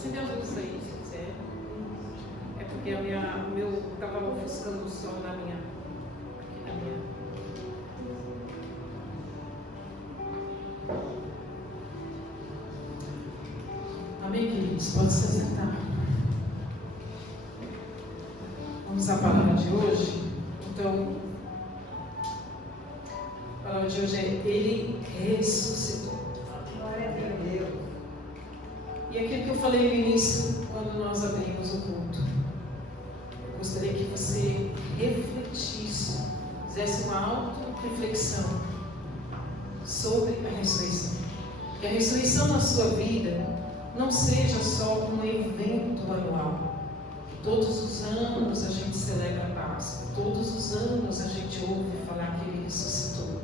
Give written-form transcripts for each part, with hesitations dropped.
acender a luz aí, se quiser. É porque o meu estava ofuscando o sol aqui na minha. Amém, queridos? Pode se sentar. Vamos à palavra de hoje. Então, a palavra de hoje é Ele ressuscitou. Glória a Deus. E aquilo que eu falei no início, quando nós abrimos o culto, eu gostaria que você refletisse, fizesse uma auto-reflexão sobre a ressurreição. Que a ressurreição na sua vida não seja só um evento anual. Todos os anos a gente celebra a Páscoa, todos os anos a gente ouve falar que Ele ressuscitou.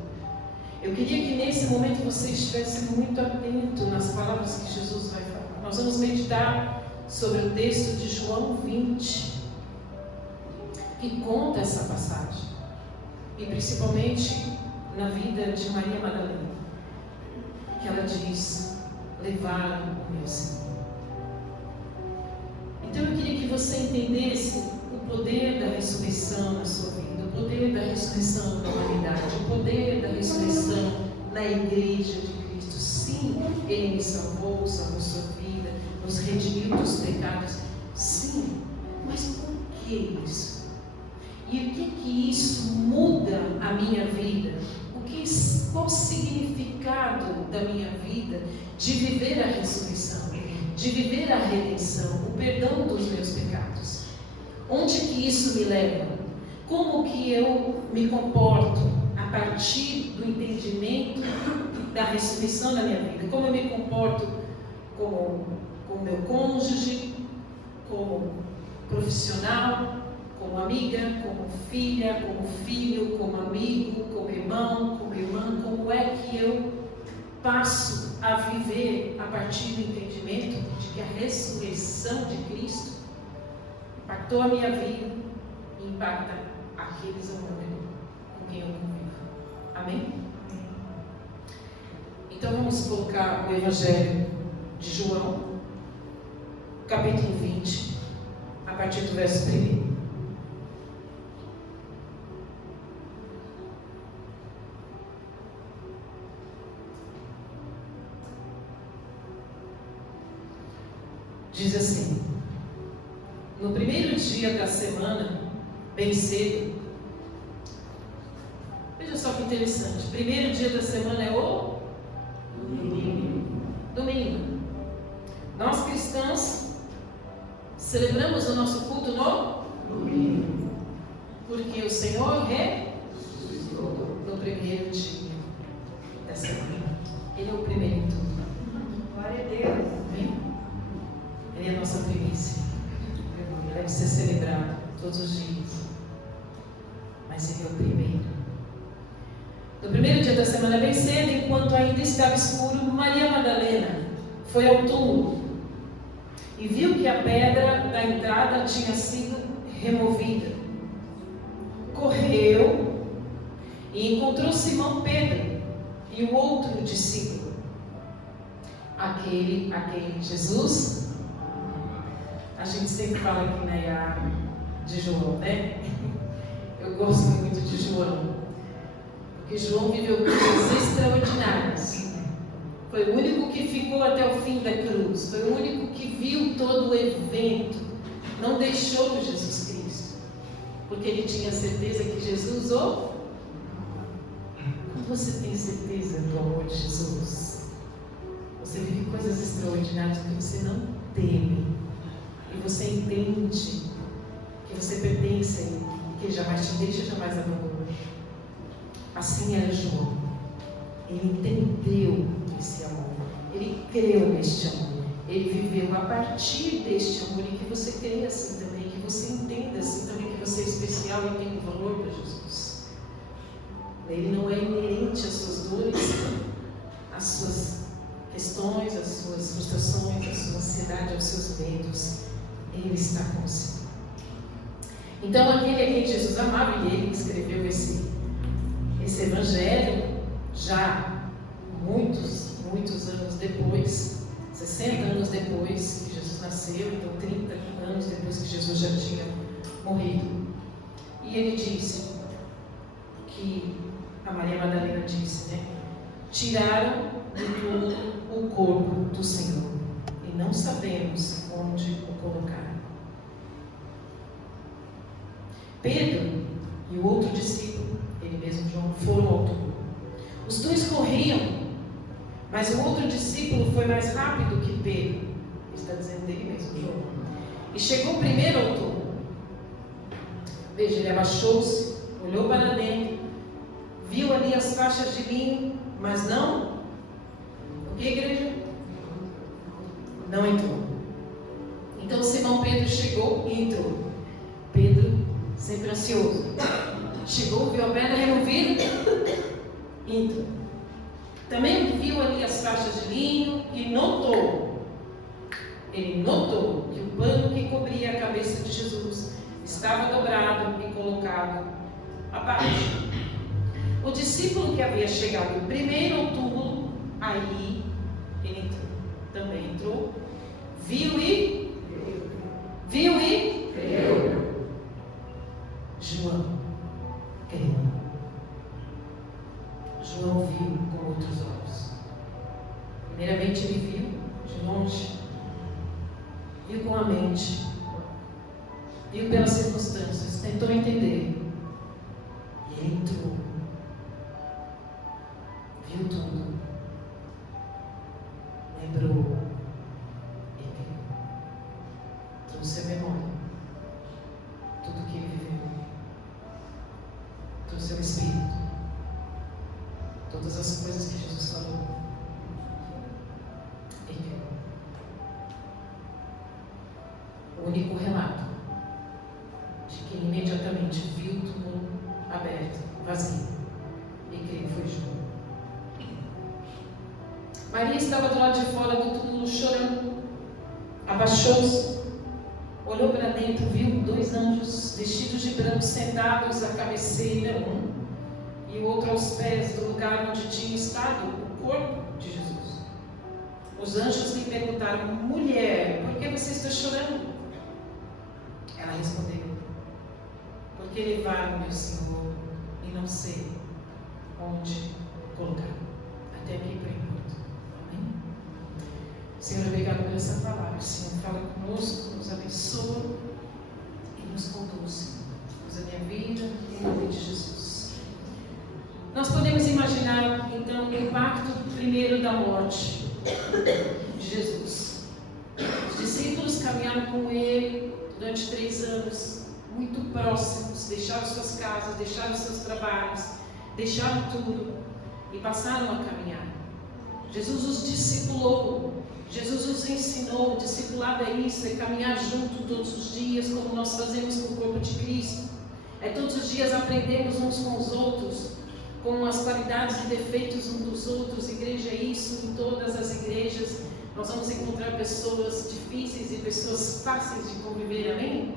Eu queria que nesse momento você estivesse muito atento nas palavras que Jesus vai falar. Nós vamos meditar sobre o texto de João 20, que conta essa passagem, e principalmente na vida de Maria Madalena, que ela diz: levaram o meu Senhor. Então eu queria que você entendesse o poder da ressurreição na sua vida, o poder da ressurreição na humanidade, o poder da ressurreição na igreja de Cristo. Sim, Ele me salvou sua vida, nos redimiu dos pecados. Sim, mas por que isso? E o que isso muda a minha vida? Qual o significado da minha vida de viver a ressurreição, de viver a redenção, o perdão dos meus pecados? Onde que isso me leva? Como que eu me comporto a partir do entendimento da ressurreição na minha vida? Como eu me comporto como meu cônjuge, como profissional, como amiga, como filha, como filho, como amigo, como irmão, como irmã? Como é que eu passo a viver a partir do entendimento de que a ressurreição de Cristo impactou a minha vida e impacta aqueles ao meu redor, com quem eu convivo? Amém? Então vamos colocar o Evangelho de João, capítulo 20, a partir do verso 1. Diz assim: no primeiro dia da semana, bem cedo, veja só que interessante, primeiro dia da semana é o domingo. Nós cristãos celebramos o nosso culto no domingo, porque o Senhor ressuscitou no primeiro dia da semana. Ele é o primeiro em tudo. Glória a Deus. Amém? Ele é a nossa primícia. Ele deve ser celebrado todos os dias. Mas Ele é o primeiro. No primeiro dia da semana, bem cedo, enquanto ainda estava escuro, Maria Madalena foi ao túmulo e viu que a pedra da entrada tinha sido removida. Correu e encontrou Simão Pedro e o outro discípulo, aquele a quem Jesus... A gente sempre fala aqui na IAR de João, né? Eu gosto muito de João, porque João viveu coisas extraordinárias. Foi o único que ficou até o fim da cruz, foi o único que viu todo o evento, não deixou Jesus Cristo, porque ele tinha certeza que Jesus o... Quando você tem certeza do amor de Jesus, você vive coisas extraordinárias porque você não teme. E você entende que você pertence a Ele, que Ele jamais te deixa, jamais abandona. Assim era João. Ele entendeu esse amor. Ele creu neste amor. Ele viveu a partir deste amor, e que você creia assim também, que você entenda assim também que você é especial e tem um valor para Jesus. Ele não é inerente às suas dores, às suas questões, às suas frustrações, à sua ansiedade, aos seus medos. Ele está com você. Então, aquele a quem Jesus amava, e ele que escreveu esse evangelho, já muitos anos depois, 60 anos depois que Jesus nasceu, então 30 anos depois que Jesus já tinha morrido. E ele disse que, a Maria Madalena disse, né? Tiraram de túmulo o corpo do Senhor e não sabemos onde o colocaram. Pedro e o outro discípulo, ele mesmo João, foram ao túmulo. Os dois corriam, mas o outro discípulo foi mais rápido que Pedro. Ele está dizendo dele mesmo, João. E chegou primeiro ao túmulo. Veja, ele abaixou-se, olhou para dentro, viu ali as faixas de linho, mas não. O que, igreja? Não entrou. Então Simão Pedro chegou e entrou. Pedro, sempre ansioso, chegou, viu a pedra removida e entrou. Também viu ali as faixas de linho e notou. Ele notou que o pano que cobria a cabeça de Jesus estava dobrado e colocado abaixo. O discípulo que havia chegado primeiro ao túmulo, aí ele entrou. Também entrou, viu e creu. João creu. João viu com outros olhos. Primeiramente ele viu de longe, viu com a mente, viu pelas circunstâncias, tentou entender. E ele entrou. Viu tudo. Lembrou. E creu. Trouxe a memória. Tudo que ele viveu. Trouxe o Espírito. Todas as coisas que Jesus falou. E creu. O único relato de que imediatamente viu o túmulo aberto, vazio, e creu foi João. Maria estava do lado de fora do túmulo chorando. Abaixou-se, olhou para dentro, viu 2 anjos vestidos de branco sentados à cabeceira, um e o outro aos pés do lugar onde tinha estado o corpo de Jesus. Os anjos lhe perguntaram: mulher, por que você está chorando? Ela respondeu: porque levaram meu Senhor e não sei onde colocar. Até aqui por enquanto. Amém? Senhor, obrigado por essa palavra. Senhor, fala conosco, nos abençoa e nos conduz. Usa a minha vida em nome de Jesus. Nós podemos imaginar então o impacto primeiro da morte de Jesus. Os discípulos caminharam com ele durante 3 anos, muito próximos, deixaram suas casas, deixaram seus trabalhos, deixaram tudo e passaram a caminhar. Jesus os discipulou, Jesus os ensinou. O discipulado é isso, é caminhar junto todos os dias, como nós fazemos com o corpo de Cristo. É todos os dias aprendermos uns com os outros, com as qualidades e defeitos uns dos outros. Igreja é isso, em todas as igrejas nós vamos encontrar pessoas difíceis e pessoas fáceis de conviver, amém?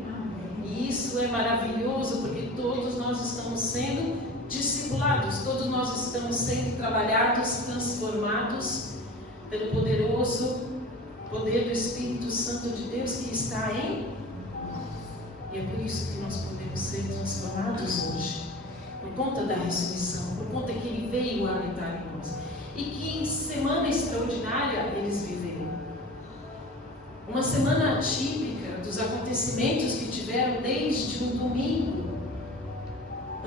E isso é maravilhoso, porque todos nós estamos sendo discipulados, todos nós estamos sendo trabalhados, transformados pelo poderoso poder do Espírito Santo de Deus que está em nós. E é por isso que nós podemos ser transformados hoje, por conta da ressurreição, por conta que Ele veio habitar em nós. E que semana extraordinária eles viveram. Uma semana atípica dos acontecimentos que tiveram desde um domingo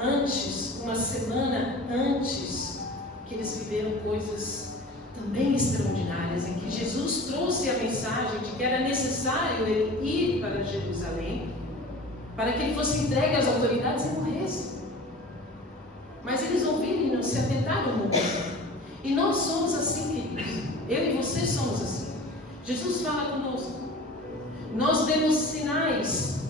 antes, uma semana antes, que eles viveram coisas também extraordinárias, em que Jesus trouxe a mensagem de que era necessário ele ir para Jerusalém, para que ele fosse entregue às autoridades e morresse. Mas eles ouviram e não se atentaram no mundo. E nós somos assim, queridos. Eu e você somos assim. Jesus fala conosco. Nós vemos sinais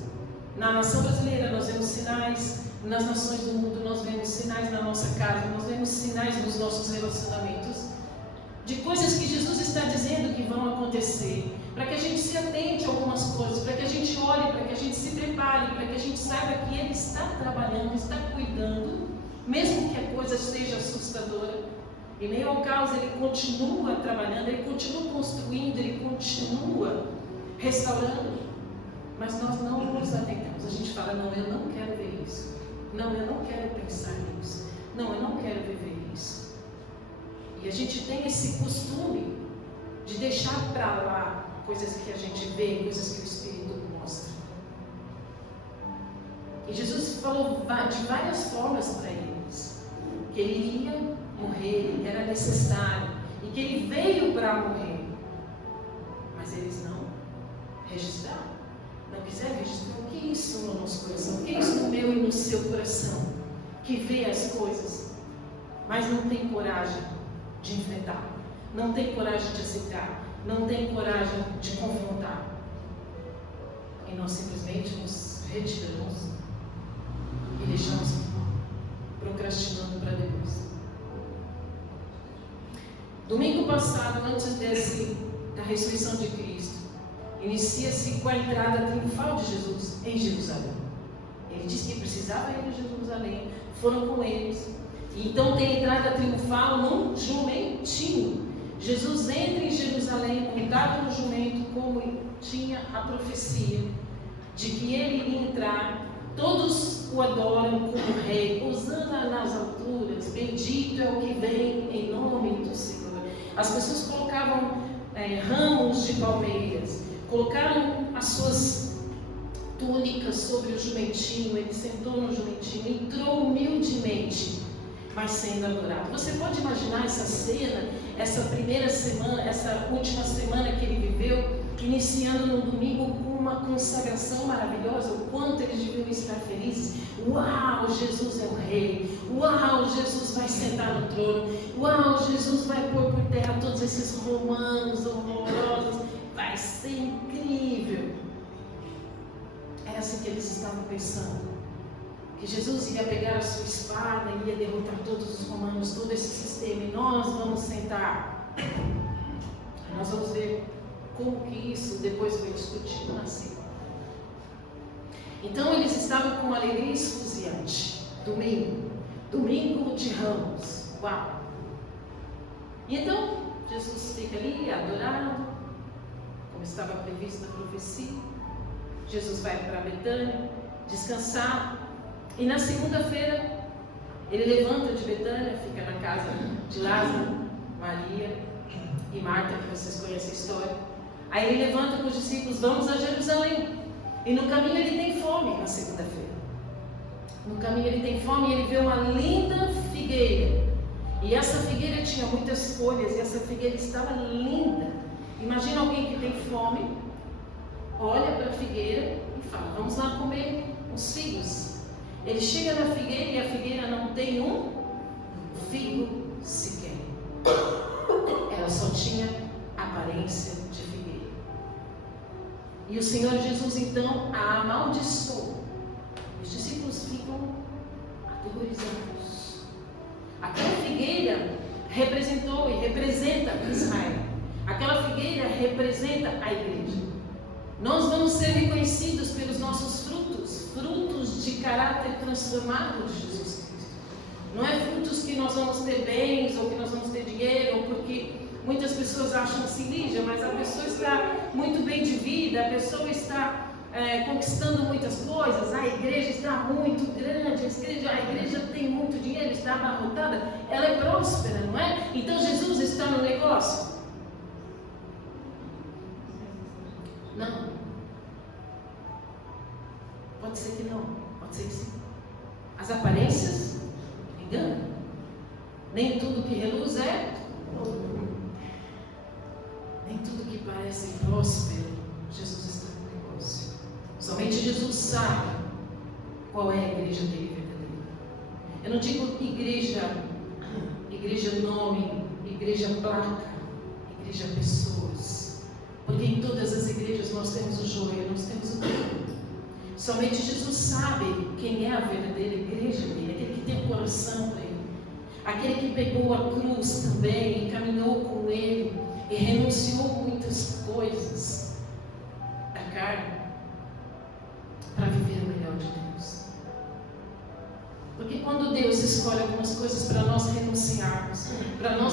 na nação brasileira, nós vemos sinais nas nações do mundo, nós vemos sinais na nossa casa, nós vemos sinais nos nossos relacionamentos, de coisas que Jesus está dizendo que vão acontecer, para que a gente se atente a algumas coisas, para que a gente olhe, para que a gente se prepare, para que a gente saiba que Ele está trabalhando, está cuidando, mesmo que a coisa seja assustadora, Em meio ao caos, Ele continua trabalhando, Ele continua construindo, Ele continua restaurando. Mas nós não nos atentamos. A gente fala, não, eu não quero ver isso. Não, eu não quero pensar nisso. Não, eu não quero viver isso. E a gente tem esse costume de deixar para lá coisas que a gente vê, coisas que o Espírito mostra. E Jesus falou de várias formas para eles. Que Ele ia morrer, que era necessário. E que Ele veio para morrer. Mas eles não registraram. Não quiseram registrar. O que é isso no nosso coração? O que é isso no meu e no seu coração? Que vê as coisas, mas não tem coragem de enfrentar. Não tem coragem de aceitar. Não tem coragem de confrontar. E nós simplesmente nos retiramos e deixamos procrastinando para depois. Domingo passado, antes da ressurreição de Cristo, inicia-se com a entrada triunfal de Jesus em Jerusalém. Ele disse que precisava ir a Jerusalém, foram com eles. E então tem a entrada triunfal num jumentinho. Jesus entra em Jerusalém montado no jumento, como tinha a profecia de que ele iria entrar. Todos o adoram como rei, Hosana nas alturas, bendito é o que vem em nome do Senhor. As pessoas colocavam ramos de palmeiras, colocaram as suas túnicas sobre o jumentinho. Ele sentou no jumentinho, entrou humildemente, mas sendo adorado. Você pode imaginar essa cena, essa primeira semana, essa última semana que ele viveu, iniciando no domingo com uma consagração maravilhosa, o quanto eles deviam estar felizes. Uau, Jesus é o rei. Uau, Jesus vai sentar no trono. Uau, Jesus vai pôr por terra todos esses romanos horrorosos. Vai ser incrível. É assim que eles estavam pensando. Que Jesus ia pegar a sua espada e ia derrotar todos os romanos, todo esse sistema. E nós vamos sentar. Nós vamos ver como que isso depois foi discutido na ceia. Então eles estavam com alegria esfuziante. Domingo de Ramos. Uau! E então Jesus fica ali adorado, como estava previsto na profecia. Jesus vai para Betânia descansar. E na segunda-feira ele levanta de Betânia, fica na casa de Lázaro, Maria e Marta, que vocês conhecem a história. Aí ele levanta com os discípulos, vamos a Jerusalém. E no caminho ele tem fome na segunda-feira. No caminho ele tem fome e ele vê uma linda figueira. E essa figueira tinha muitas folhas e essa figueira estava linda. Imagina alguém que tem fome, olha para a figueira e fala, vamos lá comer os figos. Ele chega na figueira e a figueira não tem um figo sequer. Ela só tinha aparência de figueira. E o Senhor Jesus então a amaldiçoou. Os discípulos ficam aterrorizados. Aquela figueira representou e representa Israel. Aquela figueira representa a igreja. Nós vamos ser reconhecidos pelos nossos frutos, frutos de caráter transformado de Jesus Cristo. Não é frutos que nós vamos ter bens, ou que nós vamos ter dinheiro, ou porque muitas pessoas acham assim, Lígia, mas a pessoa está muito bem de vida, a pessoa está conquistando muitas coisas, a igreja está muito grande, a igreja tem muito dinheiro, está abarrotada, ela é próspera, não é? Então Jesus está no negócio? Não. Pode ser que não, pode ser que sim. As aparências enganam. Nem tudo que reluz é ouro. Nem tudo que parece próspero, Jesus está no negócio. Somente Jesus sabe qual é a igreja dele verdadeira. Eu não digo igreja nome, igreja placa, igreja pessoas. Porque em todas as igrejas nós temos o joio, nós temos o trigo. Somente Jesus sabe quem é a verdadeira igreja dele, aquele que tem o coração para ele. Aquele que pegou a cruz também e caminhou com ele e renunciou muitas coisas da carne para viver o melhor de Deus. Porque quando Deus escolhe algumas coisas para nós renunciarmos, para nós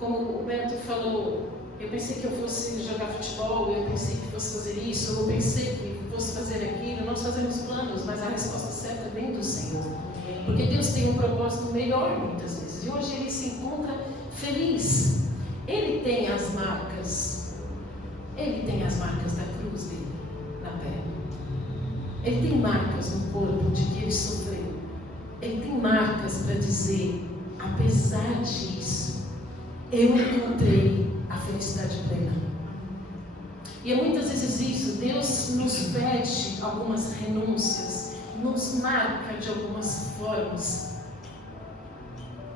como o Beto falou, eu pensei que eu fosse jogar futebol, eu pensei que fosse fazer isso, eu pensei que fosse fazer aquilo. Nós fazemos planos, mas a resposta certa vem do Senhor. Porque Deus tem um propósito melhor muitas vezes. E hoje ele se encontra feliz. Ele tem as marcas da cruz dele na perna. Ele tem marcas no corpo de que ele sofreu. Ele tem marcas para dizer, apesar disso, eu encontrei a felicidade plena. E é muitas vezes isso, Deus nos pede algumas renúncias, nos marca de algumas formas,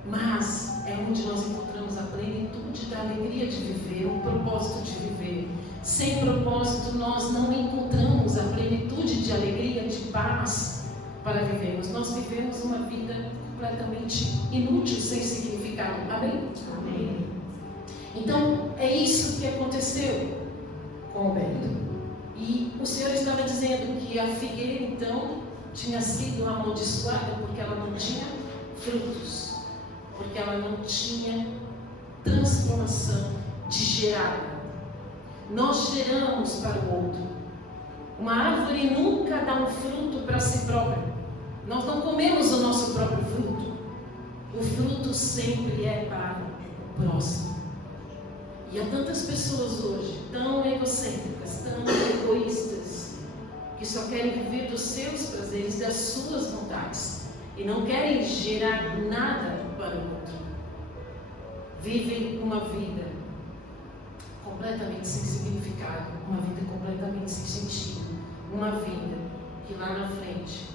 mas é onde nós encontramos a plenitude da alegria de viver, o propósito de viver. Sem propósito nós não encontramos a plenitude de alegria, de paz para vivermos. Nós vivemos uma vida completamente inútil, sem significado. Amém? Amém. Então, é isso que aconteceu com o Beto. E o Senhor estava dizendo que a figueira, então, tinha sido amaldiçoada porque ela não tinha frutos, porque ela não tinha transformação de gerar. Nós geramos para o outro. Uma árvore nunca dá um fruto para si própria. Nós não comemos o nosso próprio fruto. O fruto sempre é para o próximo. E há tantas pessoas hoje, tão egocêntricas, tão egoístas, que só querem viver dos seus prazeres, das suas vontades, e não querem gerar nada para o outro. Vivem uma vida completamente sem significado, uma vida completamente sem sentido, uma vida que lá na frente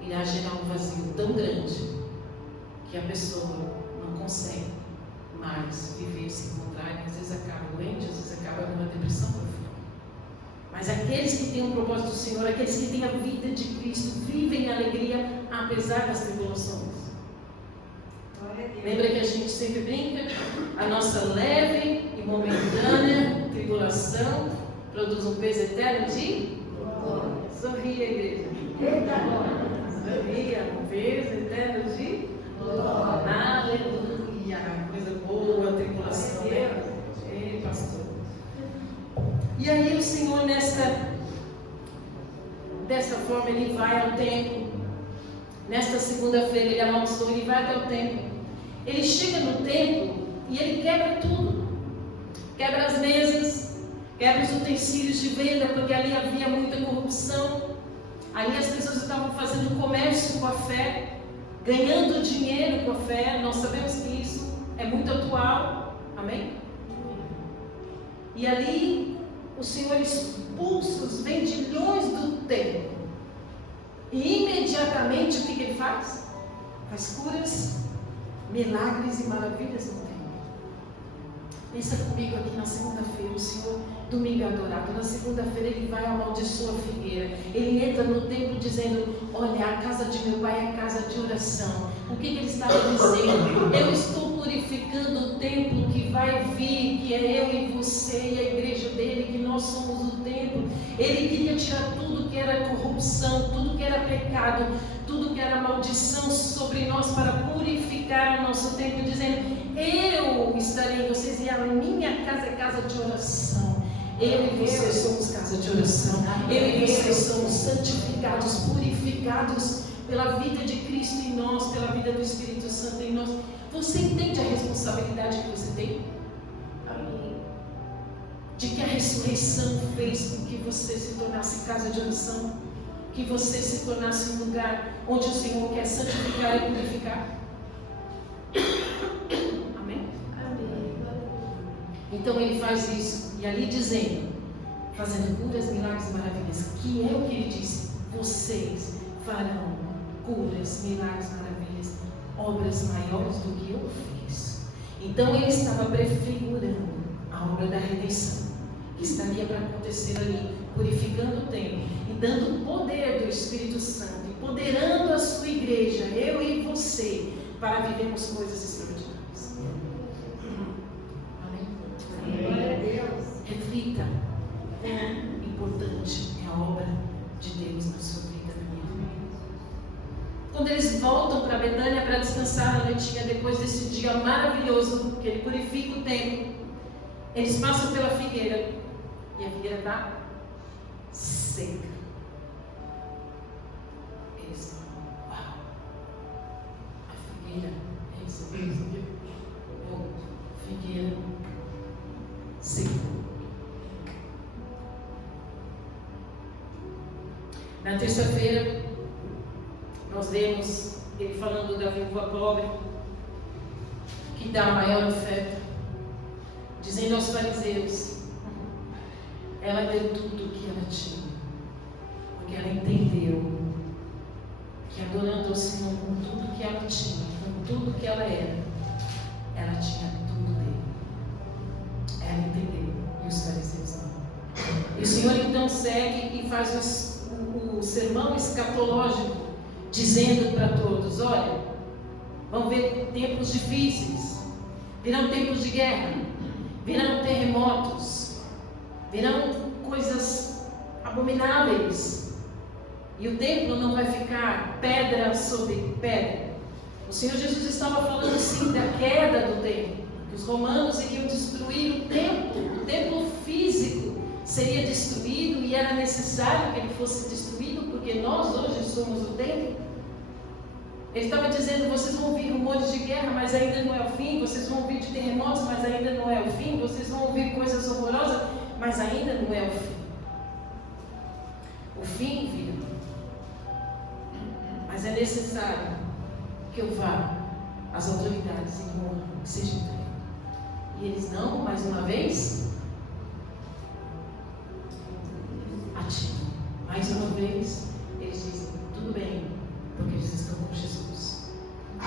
irá gerar um vazio tão grande que a pessoa não consegue mais viver, se encontrar, e às vezes acaba doente, às vezes acaba numa depressão profunda. Mas aqueles que têm o propósito do Senhor, aqueles que têm a vida de Cristo, vivem a alegria apesar das tribulações. Lembra que a gente sempre brinca? A nossa leve e momentânea tribulação produz um peso eterno de glória. Sorria, igreja. Sorria, um peso eterno de glória. Aleluia. Coisa boa, tribulação. Ei, pastor. E aí o Senhor, desta forma, ele vai ao templo. Nesta segunda-feira, ele amaldiçoou, ele vai até o templo. Ele chega no templo e ele quebra tudo. Quebra as mesas, quebra os utensílios de venda, porque ali havia muita corrupção. Ali as pessoas estavam fazendo comércio com a fé, ganhando dinheiro com a fé. Nós sabemos que isso é muito atual. Amém? E ali o Senhor expulsa os vendilhões do templo. E imediatamente o que ele faz? Faz curas, milagres e maravilhas no templo. Pensa comigo aqui na segunda-feira, o Senhor, domingo adorado, na segunda-feira ele vai amaldiçoar a figueira. Ele entra no templo dizendo, olha, a casa de meu pai é casa de oração. O que ele estava dizendo? Eu estou purificando o templo que vai vir, que é eu e você e a igreja dele, que nós somos o templo. Ele queria tirar tudo que era corrupção, tudo que era pecado, tudo que era maldição sobre nós para purificar o nosso templo, dizendo, eu estarei em vocês e a minha casa é casa de oração. Eu e vocês somos casa de oração. Eu e vocês somos santificados, purificados pela vida de Cristo em nós, pela vida do Espírito Santo em nós. Você entende a responsabilidade que você tem? Amém. De que a ressurreição fez com que você se tornasse casa de oração, que você se tornasse um lugar onde o Senhor quer santificar e purificar. Amém? Amém. Então ele faz isso, e ali dizendo, fazendo curas, milagres e maravilhas, que é o que ele disse, vocês farão curas, milagres, maravilhas, obras maiores do que eu fiz. Então ele estava prefigurando a obra da redenção, que estaria para acontecer ali, purificando o templo e dando o poder do Espírito Santo, empoderando a sua igreja, eu e você, para vivermos coisas extraordinárias. Amém? Glória a Deus. Reflita quão importante é a obra de Deus na sua vida, na minha vida. quando eles voltam para Betânia para descansar na noitinha, depois desse dia maravilhoso, que ele purifica o templo, eles passam pela figueira, e a figueira está seca. Eles, uau, a figueira, figueira seca. Na terça-feira, nós vemos ele falando da viúva pobre, que dá a maior oferta, dizendo aos fariseus, ela deu tudo o que ela tinha, porque ela entendeu que adorando ao Senhor com tudo que ela tinha, com tudo que ela era, ela tinha tudo dele. Ela entendeu, e os fariseus não. E o Senhor então segue e faz o sermão escatológico, dizendo para todos, olha, vão ver tempos difíceis, virão tempos de guerra, virão terremotos, virão coisas abomináveis, e o templo não vai ficar pedra sobre pedra. O Senhor Jesus estava falando sim da queda do templo, que os romanos iriam destruir o templo físico seria destruído, e era necessário que ele fosse destruído, porque nós hoje somos o templo. Ele estava dizendo, vocês vão ouvir rumores de guerra, mas ainda não é o fim, vocês vão ouvir de terremotos, mas ainda não é o fim, vocês vão ouvir coisas horrorosas, mas ainda não é o fim. O fim virá. Mas é necessário que eu vá às autoridades em Roma, que seja entregue. E eles não, mais uma vez, atiram. Mais uma vez, eles dizem, tudo bem, porque eles estão com Jesus.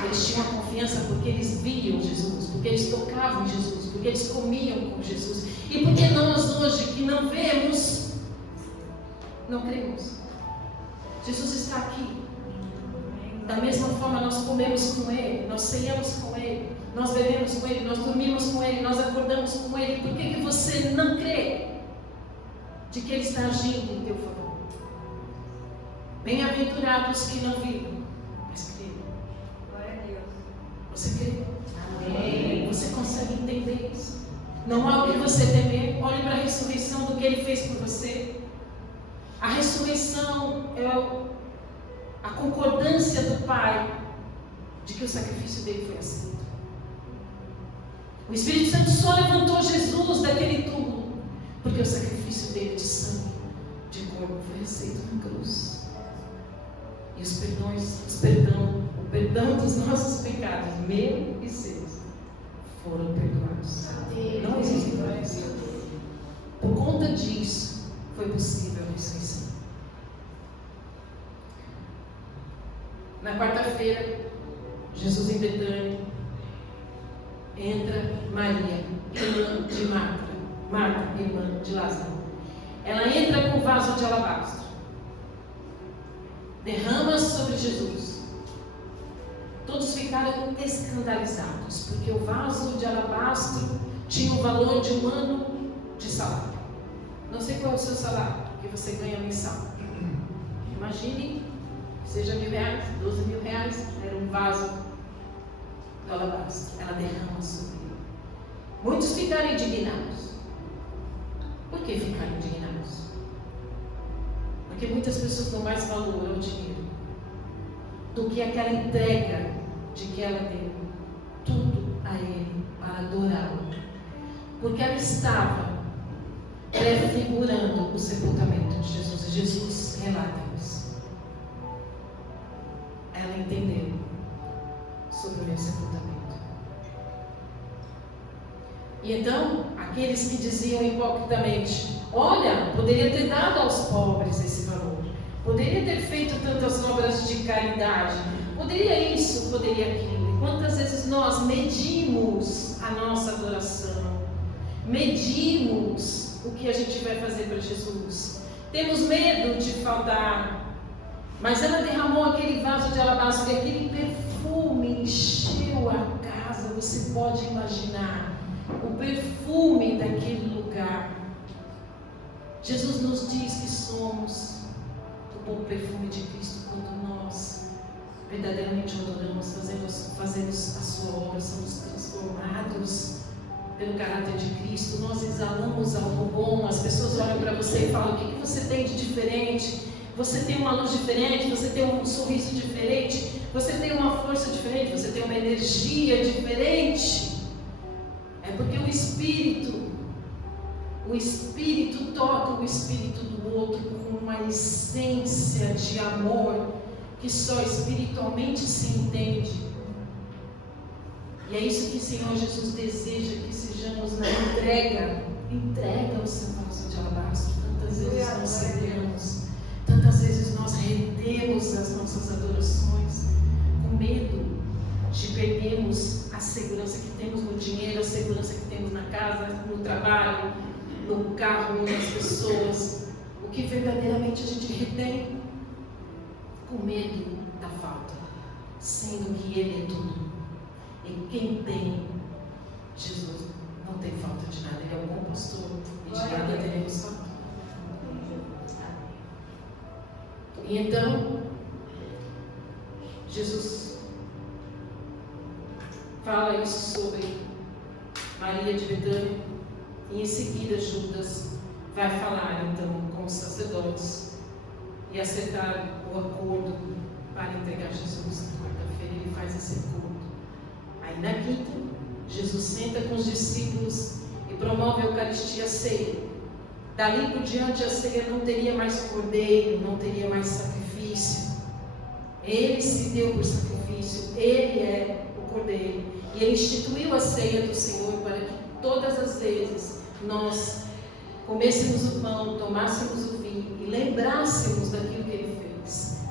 Eles tinham a confiança porque eles viam Jesus, porque eles tocavam em Jesus, porque eles comiam com Jesus. E porque nós hoje que não vemos, não cremos. Jesus está aqui. Da mesma forma nós comemos com Ele, nós ceiamos com Ele, nós bebemos com Ele, nós dormimos com Ele, nós acordamos com Ele. Por que você não crê de que Ele está agindo em teu favor? Bem-aventurados que não viram, mas creram. Glória a Deus. Você crê? Amém. Você consegue entender isso? Não há o que você temer. Olhe para a ressurreição do que Ele fez por você. A ressurreição é a concordância do Pai de que o sacrifício dele foi aceito. O Espírito Santo só levantou Jesus daquele túmulo porque o sacrifício dele de sangue, de corpo, foi aceito na cruz. E o perdão dos nossos pecados, meu e seus, foram perdoados. Não existe mais. Por conta disso, foi possível a ressurreição. Na quarta-feira, Jesus em Betânia, entra Maria, irmã de Marta, irmã de Lázaro. Ela entra com um vaso de alabastro, derrama sobre Jesus. Todos ficaram escandalizados, porque o vaso de alabastro tinha o valor de 1 ano de salário. Não sei qual é o seu salário, que você ganha mensal. Imagine, seja R$1.000, R$12.000, era um vaso de alabastro. Ela derrama sobre ele. Muitos ficaram indignados. Por que ficaram indignados? Porque muitas pessoas dão mais valor ao dinheiro do que aquela entrega de que ela deu tudo a Ele para adorá-lo. Porque ela estava prefigurando o sepultamento de Jesus. E Jesus relata isso. Ela entendeu sobre o meu sepultamento. E então, aqueles que diziam hipocritamente, olha, poderia ter dado aos pobres esse valor, poderia ter feito tantas obras de caridade, poderia isso, poderia aquilo. E quantas vezes nós medimos a nossa adoração, medimos o que a gente vai fazer para Jesus, temos medo de faltar. Mas ela derramou aquele vaso de alabastro e aquele perfume encheu a casa. Você pode imaginar o perfume daquele lugar. Jesus nos diz que somos o bom perfume de Cristo quando nós verdadeiramente o adoramos, fazemos a sua obra, somos transformados pelo caráter de Cristo, nós exalamos algo bom, as pessoas olham para você e falam: o que você tem de diferente? Você tem uma luz diferente, você tem um sorriso diferente, você tem uma força diferente, você tem uma energia diferente. É porque o Espírito toca o Espírito do outro com uma essência de amor que só espiritualmente se entende. E é isso que o Senhor Jesus deseja, que sejamos na entrega o seu vaso de alabastro. Tantas vezes nós cedemos, tantas vezes nós retemos as nossas adorações, com medo de perdermos a segurança que temos no dinheiro, a segurança que temos na casa, no trabalho, no carro, nas pessoas. O que verdadeiramente a gente retém, com medo da falta, sendo que Ele é tudo. E quem tem Jesus não tem falta de nada. Ele é o bom pastor e de nada teremos falta. E então, Jesus fala isso sobre Maria de Betânia. E em seguida Judas vai falar então com os sacerdotes e acertar o acordo para entregar Jesus. Na quarta-feira ele faz esse acordo. Aí na quinta, Jesus senta com os discípulos e promove a Eucaristia, a ceia. Dali por diante a ceia não teria mais cordeiro, não teria mais sacrifício. Ele se deu por sacrifício, Ele é o cordeiro. E Ele instituiu a ceia do Senhor para que todas as vezes nós comêssemos o pão, tomássemos o vinho e lembrássemos daquilo que Ele fez.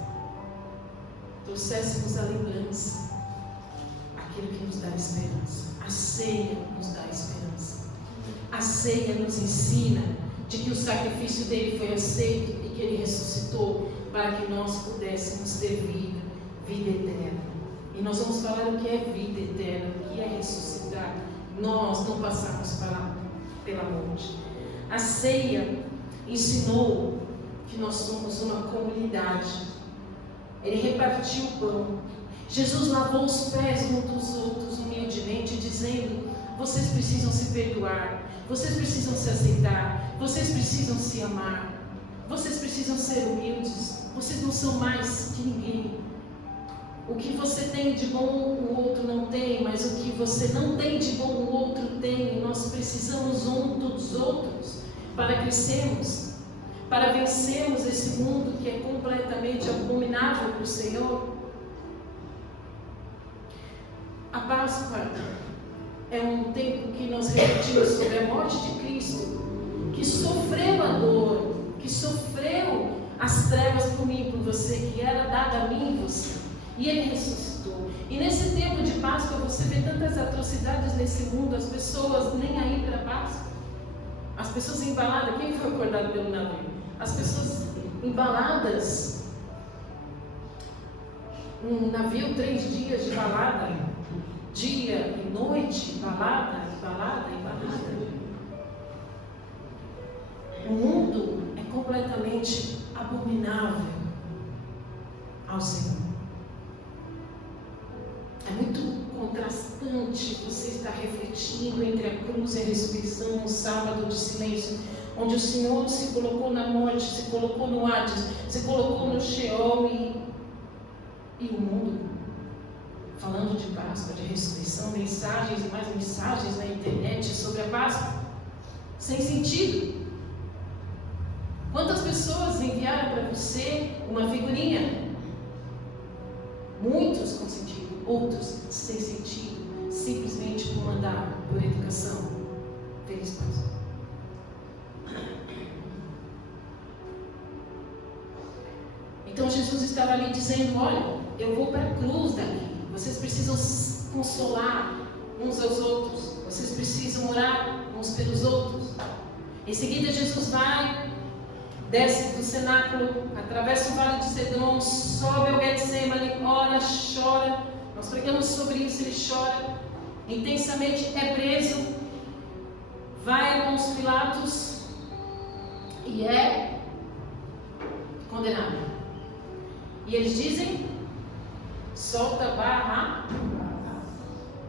Trouxéssemos a lembrança. Aquilo que nos dá esperança. A ceia nos dá esperança. A ceia nos ensina de que o sacrifício dele foi aceito e que ele ressuscitou para que nós pudéssemos ter vida eterna. E nós vamos falar o que é vida eterna, o que é ressuscitar. Nós não passamos pela morte. A ceia ensinou que nós somos uma comunidade. Ele repartiu o pão. Jesus lavou os pés uns dos outros humildemente, dizendo: vocês precisam se perdoar, vocês precisam se aceitar, vocês precisam se amar, vocês precisam ser humildes, vocês não são mais que ninguém. O que você tem de bom o outro não tem, mas o que você não tem de bom o outro tem. Nós precisamos um dos outros para crescermos, para vencermos esse mundo que é completamente abominável para o Senhor. A Páscoa é um tempo que nós refletimos sobre a morte de Cristo, que sofreu a dor, que sofreu as trevas por mim e por você, que era dada a mim e você, e Ele ressuscitou. E nesse tempo de Páscoa você vê tantas atrocidades nesse mundo, as pessoas nem aí para a Páscoa, as pessoas embaladas. Quem foi acordado pelo navio? As pessoas embaladas, um navio 3 dias de balada, dia e noite, balada. O mundo é completamente abominável ao Senhor. É muito contrastante você estar refletindo entre a cruz e a ressurreição, um sábado de silêncio, onde o Senhor se colocou na morte, se colocou no Hades, se colocou no Sheol e o mundo falando de Páscoa, de ressurreição, mensagens e mais mensagens na internet sobre a Páscoa, sem sentido. Quantas pessoas enviaram para você uma figurinha? Muitos com sentido, outros sem sentido, simplesmente por mandar por educação. Feliz Páscoa. Então Jesus estava ali dizendo: olha, eu vou para a cruz daqui. Vocês precisam consolar uns aos outros. Vocês precisam orar uns pelos outros. Em seguida Jesus vai, desce do cenáculo, atravessa o vale de Cedron, sobe ao Getsemane, ora, chora. Nós pregamos sobre isso, ele chora intensamente, é preso, vai com os Pilatos e é condenado. E eles dizem: Solta Barrabás.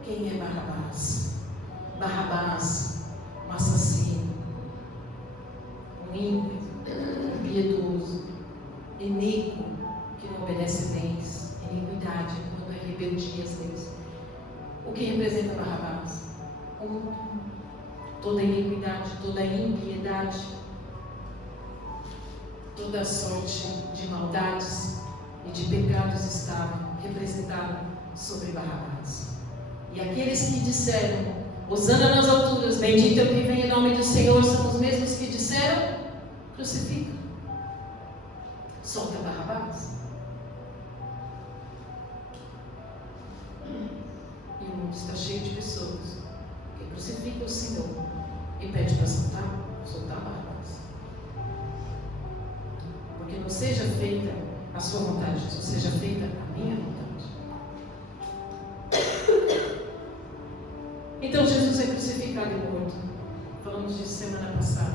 Quem é Barrabás? Barrabás, um assassino, um ímpio, um piedoso, iníquo, que não obedece leis, iniquidade, quando é rebeldia às leis. O que representa Barrabás? Toda iniquidade, toda impiedade, toda sorte de maldades e de pecados estava representado sobre Barrabás. E aqueles que disseram, hosana nas alturas, bendito é o que vem em nome do Senhor, são os mesmos que disseram, crucifica. Solta Barrabás. E o mundo está cheio de pessoas que crucificam o Senhor e pedem para soltar Barrabás. Porque não seja feita a sua vontade, Jesus, seja feita a minha vontade. Então Jesus é crucificado e morto. Falamos disso semana passada.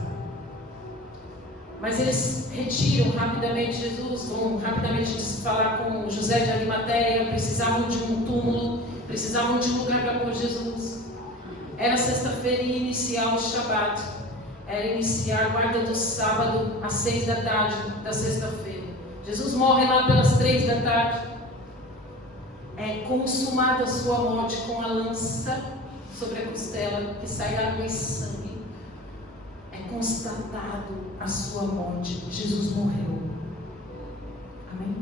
Mas eles retiram rapidamente Jesus, vão rapidamente falar com José de Arimateia, precisavam de um túmulo, precisavam de um lugar para pôr Jesus. Era sexta-feira e iniciar o Shabat. Era iniciar a guarda do sábado às 6 da tarde da sexta-feira. Jesus morre lá pelas 3 da tarde. É consumada a sua morte com a lança sobre a costela, que sai água e sangue. É constatado a sua morte. Jesus morreu. Amém?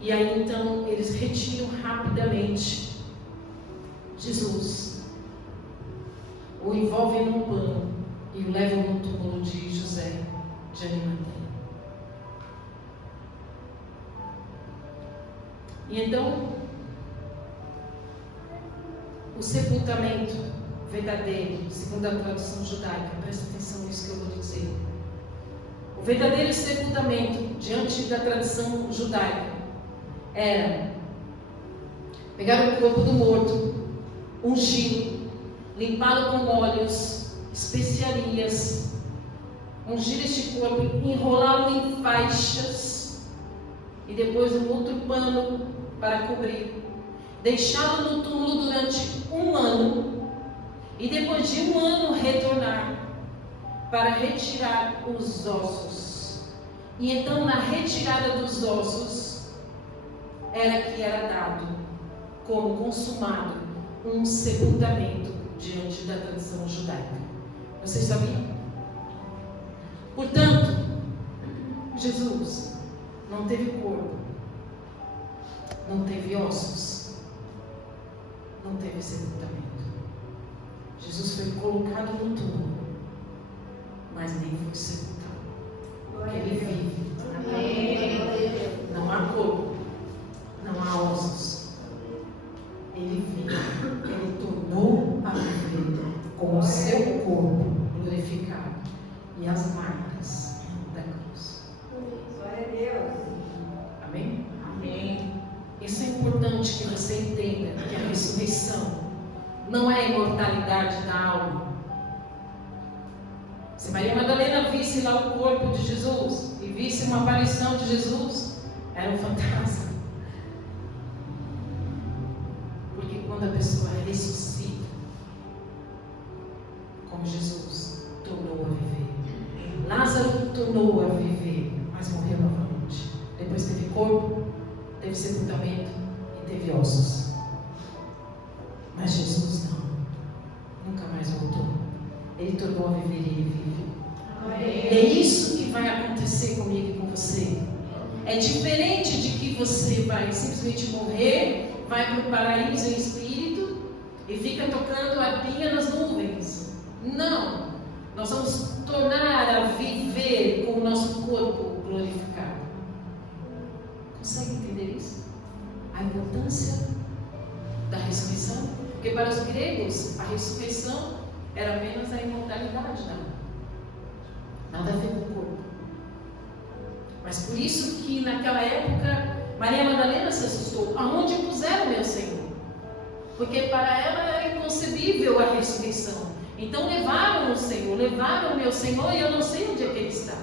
E aí então eles retiram rapidamente Jesus, o envolvem num pano e o levam no túmulo de José de Arimateia. E então o sepultamento verdadeiro, segundo a tradução judaica, presta atenção nisso que eu vou dizer. O verdadeiro sepultamento, diante da tradição judaica, era pegar o corpo do morto, ungí-lo, limpá-lo com óleos, especiarias, ungir este corpo, enrolá-lo em faixas e depois um outro pano para cobrir. Deixá-lo no túmulo durante 1 ano e depois de 1 ano retornar para retirar os ossos. E então na retirada dos ossos era que era dado como consumado um sepultamento diante da tradição judaica. Vocês sabiam? Portanto, Jesus não teve corpo, não teve ossos, não teve sepultamento. Jesus foi colocado no túmulo, mas nem foi sepultado. Porque ele vive. Não há corpo, não há ossos. Ele vive. Ele tornou a viver com o seu corpo glorificado e as marcas da cruz. Glória a Deus. Amém? Amém. Isso é importante que você entenda que a ressurreição não é a imortalidade da alma. Se Maria Madalena visse lá o corpo de Jesus e visse uma aparição de Jesus, era um fantasma. Porque quando a pessoa ressuscita, como Jesus tornou a viver, Lázaro tornou a viver, mas morreu novamente. Depois teve corpo, teve sepultamento e teve ossos. Mas Jesus não, nunca mais voltou. Ele tornou a viver e ele vive. E é isso que vai acontecer comigo e com você. É diferente de que você vai simplesmente morrer, vai para o paraíso em espírito e fica tocando a pinha nas nuvens. Não, nós vamos tornar a viver com o nosso corpo glorificado. Consegue entender isso? A importância da ressurreição? Porque para os gregos, a ressurreição era apenas a imortalidade, nada a ver com o corpo. Mas por isso que naquela época, Maria Madalena se assustou. Aonde puseram meu Senhor? Porque para ela era inconcebível a ressurreição. Então levaram o Senhor, levaram o meu Senhor e eu não sei onde é que ele está.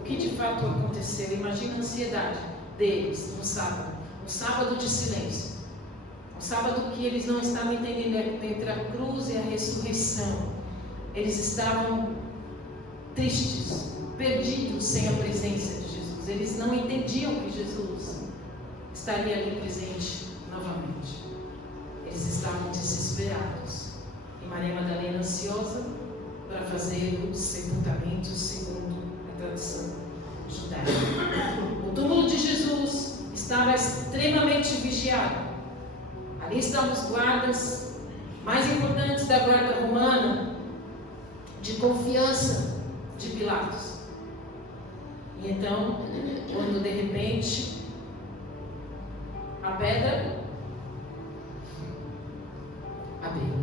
o que de fato aconteceu. Imagina a ansiedade deles no sábado. Um sábado de silêncio. Um sábado que eles não estavam entendendo entre a cruz e a ressurreição. Eles estavam tristes, perdidos sem a presença de Jesus. Eles não entendiam que Jesus estaria ali presente novamente. Eles estavam desesperados. E Maria Madalena ansiosa para fazer o sepultamento segundo a tradição judaica. O túmulo de Jesus estava extremamente vigiado. Ali estavam os guardas mais importantes da guarda romana, de confiança de Pilatos. E então, quando de repente a pedra abriu,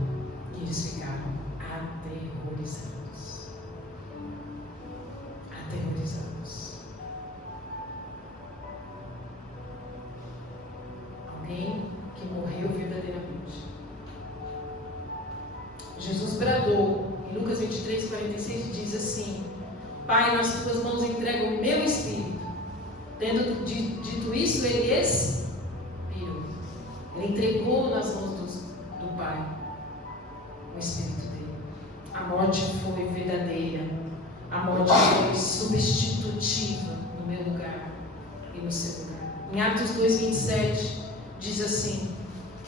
e eles ficaram aterrorizados. Aterrorizados. Alguém que morreu verdadeiramente. Jesus bradou. Em Lucas 23, 46 diz assim: Pai, nas tuas mãos entrego o meu espírito. Tendo dito isso, ele expirou. Ele entregou nas mãos do Pai o espírito dele. A morte foi verdadeira. A morte foi substitutiva no meu lugar e no seu lugar. Em Atos 2:27 diz assim: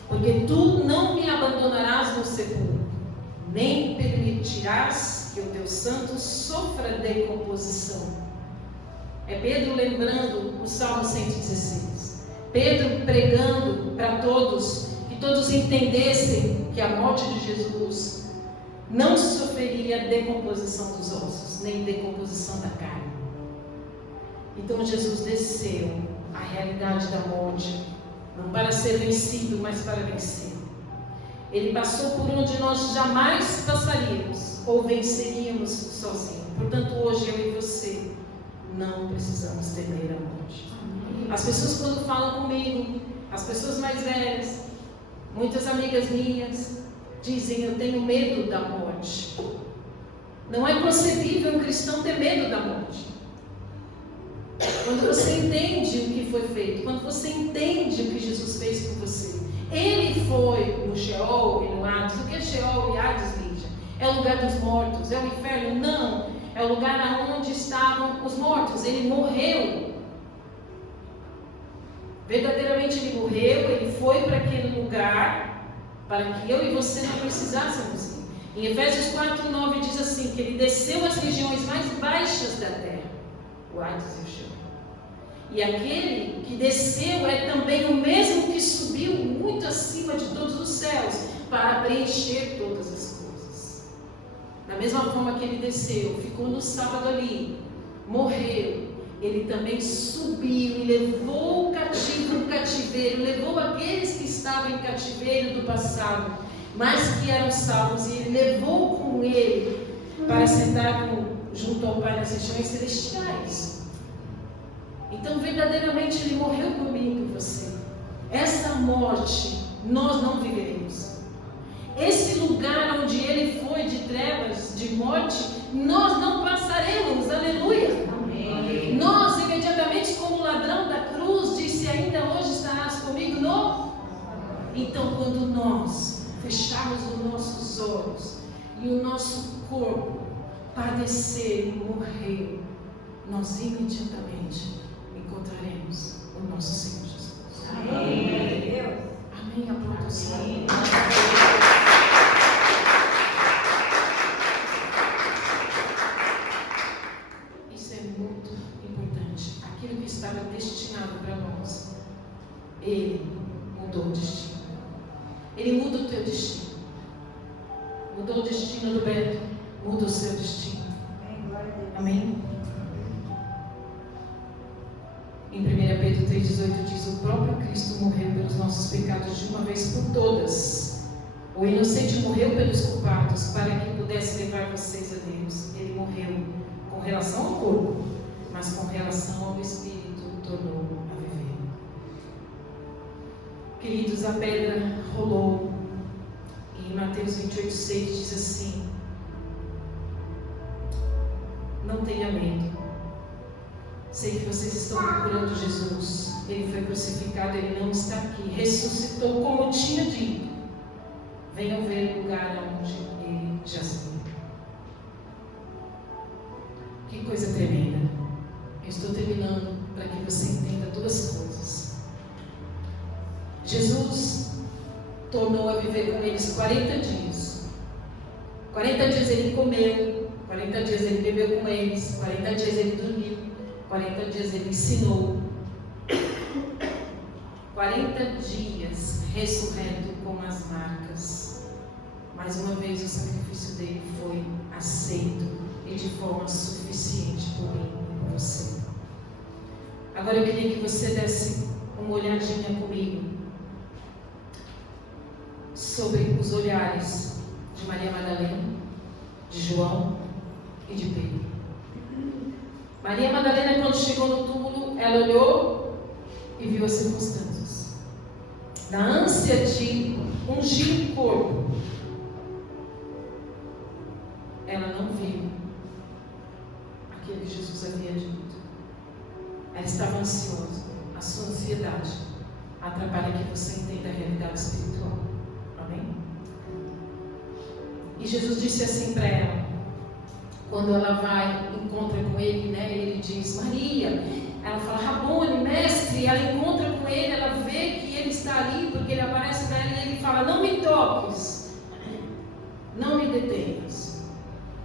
Porque tu não me abandonarás no sepulcro, nem permitirás que o teu santo sofra decomposição. É Pedro lembrando o Salmo 116. Pedro pregando para todos, que todos entendessem que a morte de Jesus não sofreria decomposição dos ossos, nem decomposição da carne. Então Jesus desceu à realidade da morte, não para ser vencido, mas para vencer. Ele passou por onde nós jamais passaríamos ou venceríamos sozinhos. Portanto, hoje eu e você não precisamos temer a morte. As pessoas, quando falam comigo, as pessoas mais velhas, muitas amigas minhas, dizem: eu tenho medo da morte. Não é concebível um cristão ter medo da morte. Quando você entende o que foi feito, quando você entende o que Jesus fez por você. Ele foi no Sheol e no Hades. O que é Sheol e Hades, Lígia? É o lugar dos mortos? É o inferno? Não. É o lugar onde estavam os mortos. Ele morreu. Verdadeiramente ele morreu. Ele foi para aquele lugar para que eu e você não precisássemos ir. Em Efésios 4:9 diz assim, que ele desceu às regiões mais baixas da terra. O Hades e o Sheol. E aquele que desceu é também o mesmo que subiu muito acima de todos os céus, para preencher todas as coisas. Da mesma forma que ele desceu, ficou no sábado ali, morreu, ele também subiu e levou o cativo no cativeiro, levou aqueles que estavam em cativeiro do passado, mas que eram salvos, e ele levou com ele para sentar junto ao Pai nas regiões celestiais. Então, verdadeiramente, ele morreu por mim e por você. Essa morte, nós não viveremos. Esse lugar onde ele foi de trevas, de morte, nós não passaremos. Aleluia! Amém. Nós, imediatamente, como ladrão da cruz, disse: ainda hoje estarás comigo no... Então, quando nós fecharmos os nossos olhos e o nosso corpo padecer e morrer, nós imediatamente encontraremos o nosso Senhor Jesus. Amém. Amém. Aplauda o Senhor. Isso é muito importante. Aquilo que estava destinado para nós, Ele mudou o destino. Ele muda o teu destino. Mudou o destino do Beto, muda o seu destino. Amém. Em 1 Pedro 3,18 diz: o próprio Cristo morreu pelos nossos pecados de uma vez por todas. O inocente morreu pelos culpados, para que pudesse levar vocês a Deus. Ele morreu com relação ao corpo, mas com relação ao Espírito tornou a viver. Queridos, a pedra rolou. E em Mateus 28,6 diz assim: não tenha medo. Sei que vocês estão procurando Jesus. Ele foi crucificado, ele não está aqui. Ressuscitou como tinha dito. Venham ver o lugar onde ele jazia. Que coisa tremenda. Eu estou terminando para que você entenda duas coisas. Jesus tornou a viver com eles 40 dias. 40 dias ele comeu, 40 dias ele bebeu com eles, 40 dias ele dormiu, 40 dias ele ensinou. 40 dias ressurreto com as marcas. Mais uma vez o sacrifício dele foi aceito e de forma suficiente por mim e por você. Agora eu queria que você desse uma olhadinha comigo sobre os olhares de Maria Madalena, de João e de Pedro. Maria Madalena, quando chegou no túmulo, ela olhou e viu as circunstâncias. Na ânsia de ungir o corpo, ela não viu aquilo que Jesus havia dito. Ela estava ansiosa. A sua ansiedade atrapalha que você entenda a realidade espiritual. Amém? E Jesus disse assim para ela, quando ela vai, encontra com ele, né? Ele diz, Maria. Ela fala, Rabone, mestre. Ela encontra com ele, ela vê que ele está ali, porque ele aparece para ela e ele fala, não me toques, não me detenhas,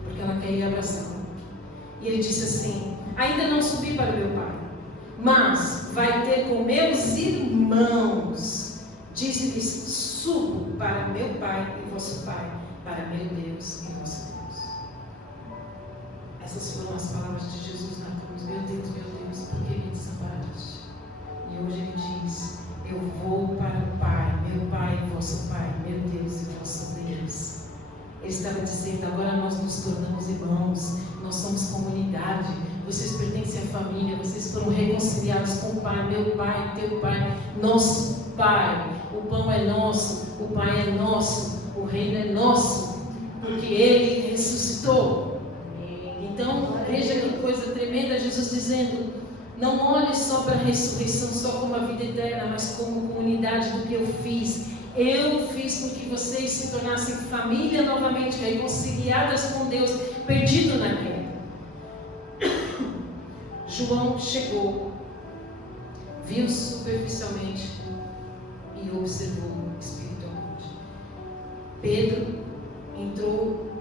porque ela quer ir abraçá-lo. E ele disse assim, ainda não subi para meu pai, mas vai ter com meus irmãos. Disse-lhes, subo para meu pai e vosso pai, para meu Deus e vosso Deus. Essas foram as palavras de Jesus na cruz. Meu Deus, por que me desamparaste? E hoje ele diz, eu vou para o Pai, meu Pai e vosso Pai, meu Deus e vosso Deus. Ele estava dizendo, agora nós nos tornamos irmãos, nós somos comunidade, vocês pertencem à família, vocês foram reconciliados com o Pai, meu Pai, teu Pai, nosso Pai. O pão é nosso, o Pai é nosso, o reino é nosso, porque Ele ressuscitou. Então, veja que coisa tremenda, Jesus dizendo, não olhe só para a ressurreição, só como a vida eterna, mas como comunidade do que eu fiz. Eu fiz com que vocês se tornassem família novamente, reconciliadas com Deus, perdido na guerra. João chegou, viu superficialmente e observou espiritualmente. Pedro entrou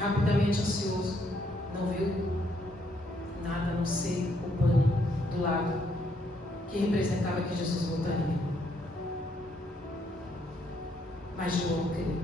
rapidamente ansioso, não viu nada a não ser o pano do lado que representava que Jesus voltaria. Mas João creu.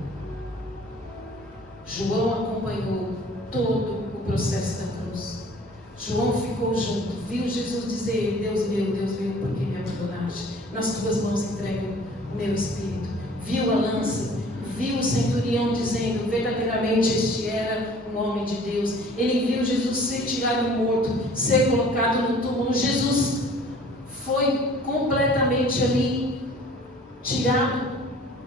João acompanhou todo o processo da cruz. João ficou junto, viu Jesus dizer, Deus meu, por que me abandonaste? Nas tuas mãos entrego o meu espírito. Viu a lança, viu o centurião dizendo, verdadeiramente este era um homem de Deus. Ele viu Jesus ser tirado morto, ser colocado no túmulo. Jesus foi completamente ali, tirado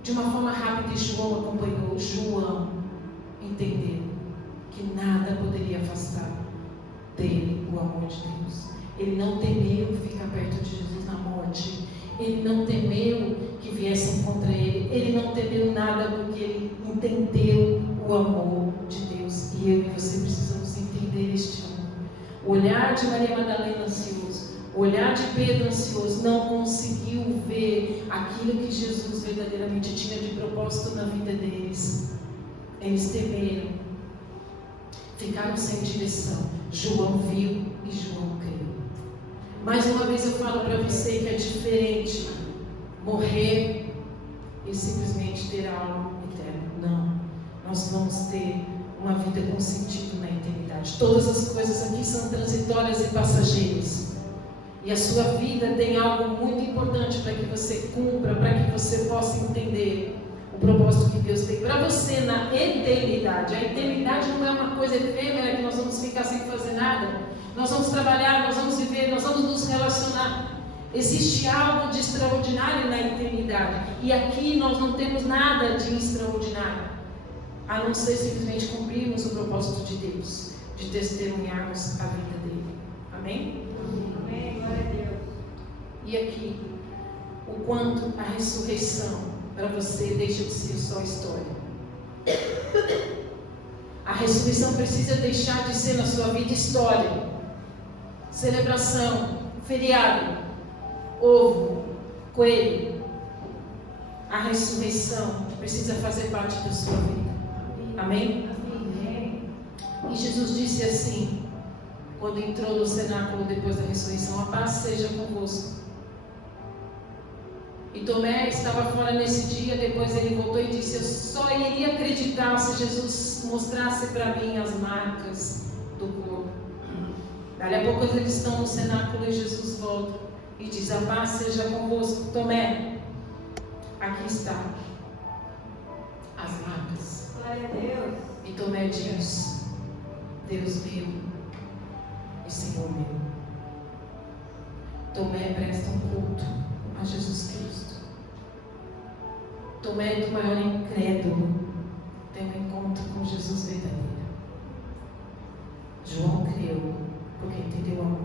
de uma forma rápida, e João acompanhou. João entendeu que nada poderia afastar dele o amor de Deus. Ele não temeu ficar perto de Jesus na morte. Ele não temeu que viessem contra ele. Ele não temeu nada, porque ele entendeu o amor de Deus. E eu e você precisamos entender este amor. O olhar de Maria Madalena ansioso, o olhar de Pedro ansioso, não conseguiu ver aquilo que Jesus verdadeiramente tinha de propósito na vida deles. Eles temeram, ficaram sem direção. João viu e João creu. Mais uma vez eu falo para você que é diferente morrer e simplesmente ter algo eterno. Não, nós vamos ter uma vida com sentido na eternidade. Todas as coisas aqui são transitórias e passageiras. E a sua vida tem algo muito importante para que você cumpra, para que você possa entender o propósito que Deus tem para você na eternidade. A eternidade não é uma coisa efêmera que nós vamos ficar sem fazer nada. Nós vamos trabalhar, nós vamos viver, nós vamos nos relacionar. Existe algo de extraordinário na eternidade. E aqui nós não temos nada de extraordinário, a não ser simplesmente cumprirmos o propósito de Deus, de testemunharmos a vida dele. Amém? Amém. Glória a Deus. E aqui, o quanto a ressurreição para você deixa de ser só história. A ressurreição precisa deixar de ser na sua vida história, celebração, feriado, ovo, coelho. A ressurreição precisa fazer parte da sua vida. Amém? Amém. E Jesus disse assim, quando entrou no cenáculo depois da ressurreição: a paz seja convosco. E Tomé estava fora nesse dia. Depois ele voltou e disse: eu só iria acreditar se Jesus mostrasse para mim as marcas do corpo. Dali a pouco eles estão no cenáculo e Jesus volta e diz: a paz seja convosco. Tomé, aqui está as marcas. Glória a Deus. E Tomé diz: Deus meu e Senhor meu. Tomé presta um culto a Jesus Cristo. Tomé, do maior incrédulo, tem um encontro com Jesus verdadeiro. João creu porque entendeu o amor,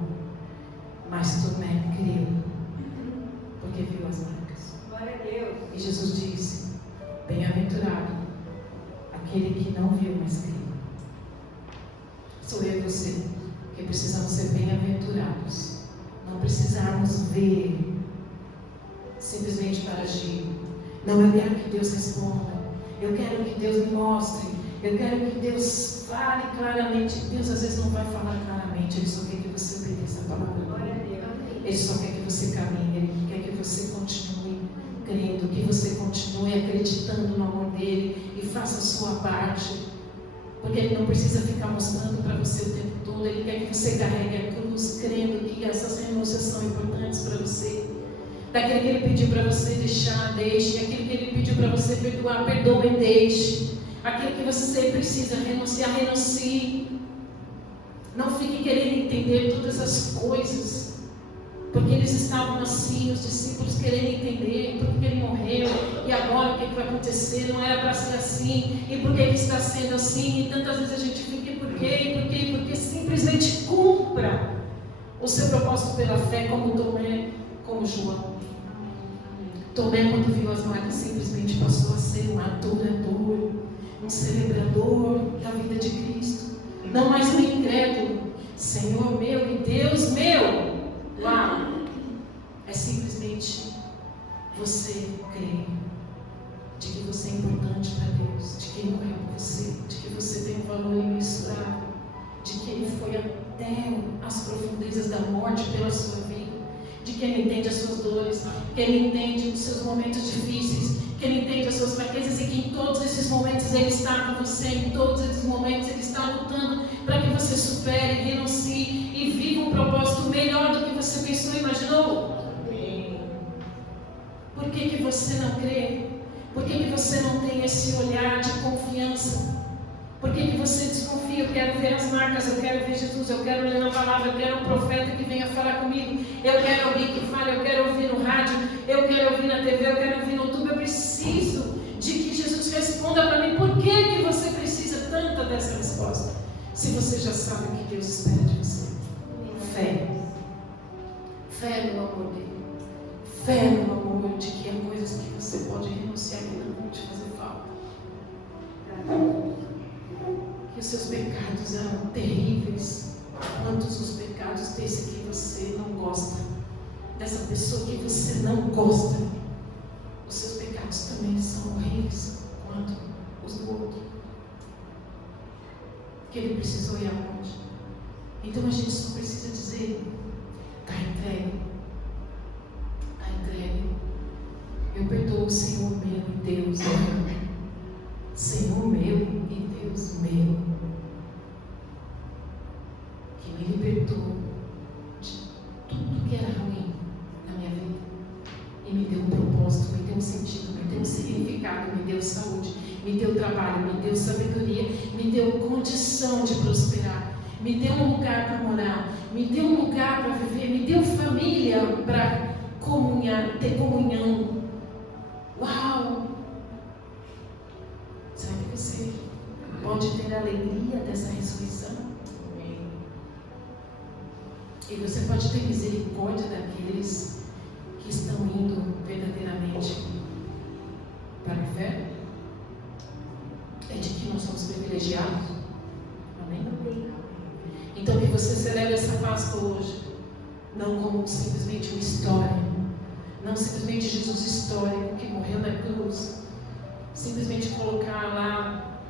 mas Tomé creu porque viu as marcas. Glória a Deus. E Jesus disse: bem-aventurado aquele que não viu, mas creu. Sou eu e você que precisamos ser bem-aventurados. Não precisarmos ver simplesmente para agir. Não, eu quero que Deus responda. Eu quero que Deus me mostre. Eu quero que Deus fale claramente. Deus às vezes não vai falar claramente. Ele só quer que você obedeça a palavra. Glória a Deus. Ele só quer que você caminhe. Ele quer que você continue crendo, que você continue acreditando no amor dele e faça a sua parte. Porque ele não precisa ficar mostrando para você o tempo todo. Ele quer que você carregue a cruz, crendo que essas renúncias são importantes para você. Daquilo que ele pediu para você deixar, deixe. Aquilo que ele pediu para você perdoar, perdoe e deixe. Aquilo que você precisa renunciar, renuncie. Não fique querendo entender todas as coisas. Porque eles estavam assim, os discípulos querendo entender por que ele morreu, e agora o que vai acontecer, não era para ser assim, e por que ele está sendo assim, e tantas vezes a gente fica, por quê, porque simplesmente cumpra o seu propósito pela fé, como Tomé, como João. Tomé, quando viu as marcas, simplesmente passou a ser um adorador, um celebrador da vida de Cristo, não mais um incrédulo. Senhor meu e Deus meu. Uau! É simplesmente você crer de que você é importante para Deus, de que Ele morreu por você, de que você tem um valor imensurável, de que Ele foi até as profundezas da morte pela sua vida, de que Ele entende as suas dores, que Ele entende os seus momentos difíceis, que Ele entende as suas fraquezas e que em todos esses momentos Ele está com você, em todos esses momentos Ele está lutando para que você supere, renuncie e viva um propósito melhor do que você pensou e imaginou. Por que você não crê? Por que você não tem esse olhar de confiança? Por que você desconfia? Eu quero ver as marcas, eu quero ver Jesus, eu quero ler na palavra, eu quero um profeta que venha falar comigo, eu quero alguém que fale, eu quero ouvir no rádio, eu quero ouvir na TV, eu quero ouvir no YouTube. Eu preciso de que Jesus responda para mim. Por que você precisa tanto dessa resposta? Se você já sabe o que Deus espera de você. Fé. Fé no amor dele. Fé no amor de que há coisas que você pode renunciar que não vão te fazer falta. Que os seus pecados eram terríveis. Quantos os pecados desse que você não gosta, dessa pessoa que você não gosta, os seus pecados também são horríveis quanto os do outro. Que ele precisou ir aonde? Então a gente só precisa dizer: está entregue, está entregue. Eu perdoo, Senhor meu e Deus meu, Senhor meu e Deus meu, que me libertou de tudo que era ruim na minha vida e me deu um propósito, me deu um sentido, me deu um significado, me deu saúde, me deu trabalho, me deu sabedoria, me deu condição de prosperar, me deu um lugar para morar, me deu um lugar para viver, me deu família para comunhar, ter comunhão. Uau! Será que você pode ter a alegria dessa ressurreição? E você pode ter misericórdia daqueles que estão indo verdadeiramente para o inferno? É de que nós somos privilegiados? Amém? Então que você celebre essa Páscoa hoje, não como simplesmente uma história, não simplesmente Jesus histórico que morreu na cruz, simplesmente colocar lá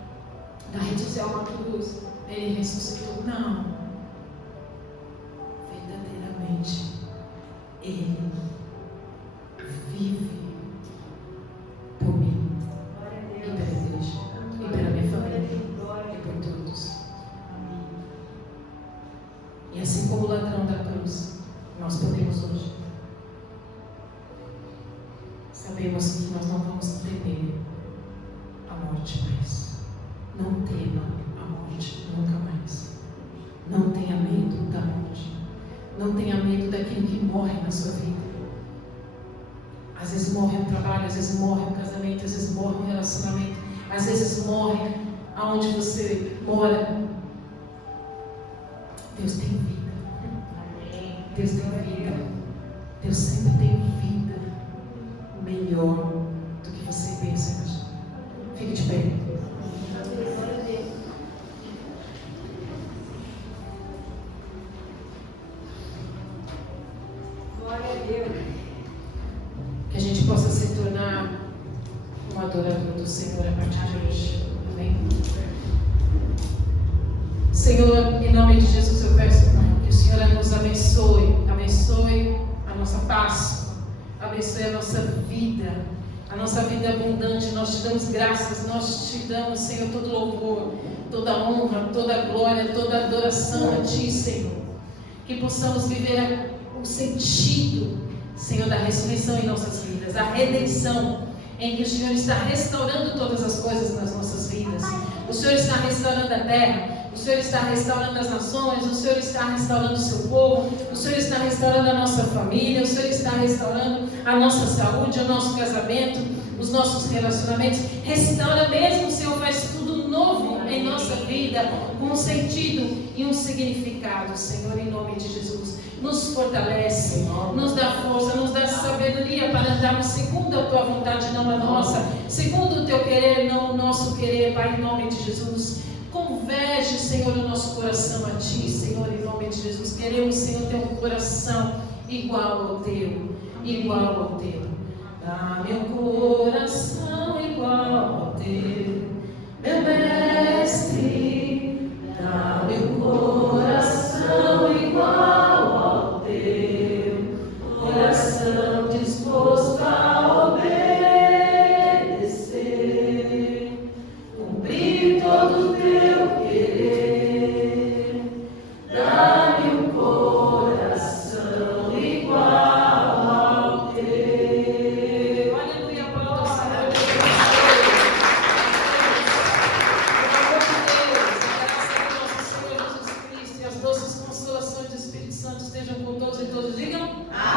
na rede social uma cruz, ele ressuscitou. Não, verdadeiramente ele vive por mim e pela igreja e pela minha família e por todos. E assim como o ladrão da cruz, nós podemos hoje. Sabemos que nós não vamos temer a morte mais. Não tema a morte nunca mais. Não tenha medo da morte. Não tenha medo daquilo que morre na sua vida. Às vezes morre o trabalho, às vezes morre o casamento, às vezes morre o relacionamento, às vezes morre aonde você mora. Deus tem vida. Deus tem vida. Deus sempre tem vida melhor do que você pensa. Fique de pé. Glória a Deus. Que a gente possa se tornar um adorador do Senhor a partir de hoje. Amém? Senhor, em nome de Jesus eu peço, Pai, que o Senhor nos abençoe a nossa Páscoa, abençoe a nossa vida abundante. Nós te damos graças, nós te damos, Senhor, todo louvor, toda honra, toda glória, toda adoração a Ti, Senhor. Que possamos viver o sentido, Senhor, da ressurreição em nossas vidas, a redenção, em que o Senhor está restaurando todas as coisas nas nossas vidas. O Senhor está restaurando a terra, o Senhor está restaurando as nações, o Senhor está restaurando o seu povo, o Senhor está restaurando a nossa família, o Senhor está restaurando a nossa saúde, o nosso casamento, os nossos relacionamentos. Restaura mesmo, Senhor, faz tudo novo em nossa vida, com um sentido e um significado, Senhor, em nome de Jesus. Nos fortalece, nos dá força, nos dá sabedoria para andarmos segundo a Tua vontade, não a nossa, segundo o Teu querer, não o nosso querer, Pai, em nome de Jesus. Converge, Senhor, o nosso coração a Ti, Senhor, em nome de Jesus. Queremos, Senhor, ter um coração igual ao Teu, igual ao Teu. Dá meu coração igual ao Teu, meu Mestre. Dá meu coração igual ao Teu, coração disposto a obedecer, cumprir todo o Teu querer. Dá-me um coração igual ao Teu. Aleluia, aplauda o Senhor. Estejam com todos e todos digam amém.